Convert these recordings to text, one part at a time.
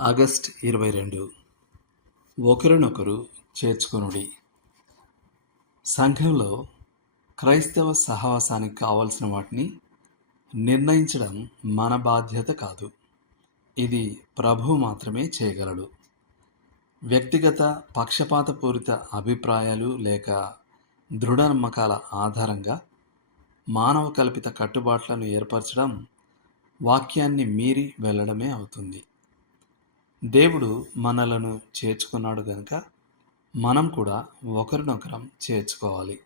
August ఇరవై రెండు. ఒకరినొకరు చేర్చుకొనుడి. సంఘంలో క్రైస్తవ సహవాసానికి కావలసిన వాటిని నిర్ణయించడం మన బాధ్యత కాదు. ఇది ప్రభువు మాత్రమే చేయగలడు. వ్యక్తిగత పక్షపాతపూరిత అభిప్రాయాలు లేక దృఢ నమ్మకాల ఆధారంగా మానవ కల్పిత కట్టుబాట్లను ఏర్పరచడం వాక్యాన్ని మీరి వెళ్ళడమే అవుతుంది. దేవుడు మనలను చేర్చుకున్నాడు కనుక మనం కూడా ఒకరినొకరం చేర్చుకోవాలి.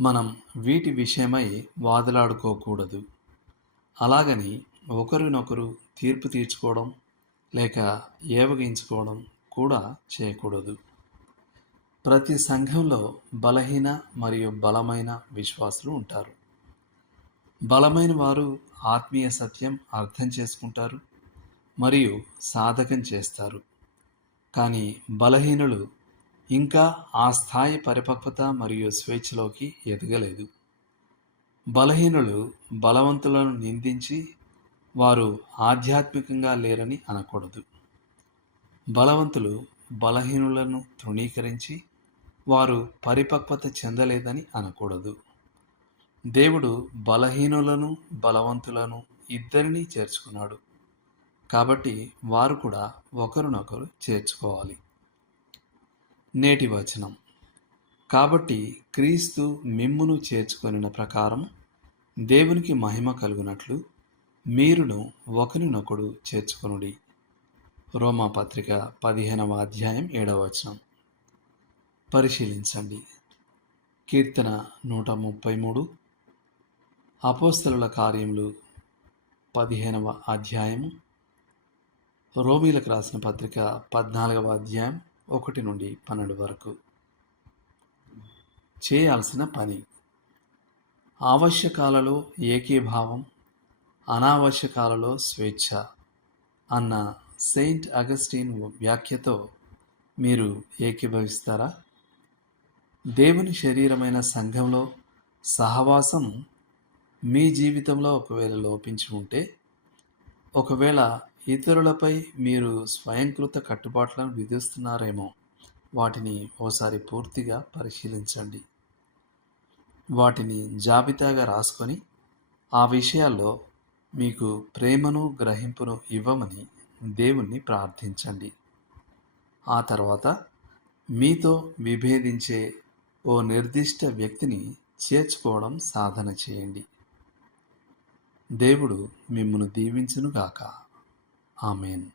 మనం వీటి విషయమై వాదులాడుకోకూడదు. అలాగని ఒకరినొకరు తీర్పు తీర్చుకోవడం లేక ఏవగించుకోవడం కూడా చేయకూడదు. ప్రతి సంఘంలో బలహీన మరియు బలమైన విశ్వాసులు ఉంటారు. బలమైన వారు ఆత్మీయ సత్యం అర్థం చేసుకుంటారు. మరియు సాధకం చేస్తారు. కానీ బలహీనులు ఇంకా ఆ స్థాయి పరిపక్వత మరియు స్వేచ్ఛలోకి ఎదగలేదు. బలహీనులు బలవంతులను నిందించి వారు ఆధ్యాత్మికంగా లేరని అనకూడదు. బలవంతులు బలహీనులను తృణీకరించి వారు పరిపక్వత చెందలేదని అనకూడదు. దేవుడు బలహీనులను బలవంతులను ఇద్దరినీ చేర్చుకున్నాడు. కాబట్టి వారు కూడా ఒకరినొకరు చేర్చుకోవాలి. నేటి వచనం. కాబట్టి క్రీస్తు మిమ్మును చేర్చుకొనిన ప్రకారం దేవునికి మహిమ కలుగునట్లు మీరును ఒకరినొకడు చేర్చుకొనుడి. రోమాపత్రిక పదిహేనవ అధ్యాయం ఏడవ వచనం. పరిశీలించండి. కీర్తన నూట ముప్పై మూడు. అపోస్తలుల కార్యములు పదిహేనవ అధ్యాయము రోమీలకు రాసిన పత్రిక పద్నాలుగవ అధ్యాయం ఒకటి నుండి పన్నెండు వరకు. చేయాల్సిన పని. ఆవశ్యకాలలో ఏకీభావం అనావశ్యకాలలో స్వేచ్ఛ అన్న సెయింట్ అగస్టీన్ వ్యాఖ్యతో మీరు ఏకీభవిస్తారా? దేవుని శరీరమైన సంఘంలో సహవాసం మీ జీవితంలో ఒకవేళ లోపించి ఉంటే ఒకవేళ ఇతరులపై మీరు స్వయంకృత కట్టుబాట్లను విధిస్తున్నారేమో వాటిని ఓసారి పూర్తిగా పరిశీలించండి. వాటిని జాబితాగా రాసుకొని ఆ విషయాల్లో మీకు ప్రేమను గ్రహింపును ఇవ్వమని దేవుణ్ణి ప్రార్థించండి. ఆ తర్వాత మీతో విభేదించే ఓ నిర్దిష్ట వ్యక్తిని చేర్చుకోవడం సాధన చేయండి. దేవుడు మిమ్మను దీవించునుగాక. Amen.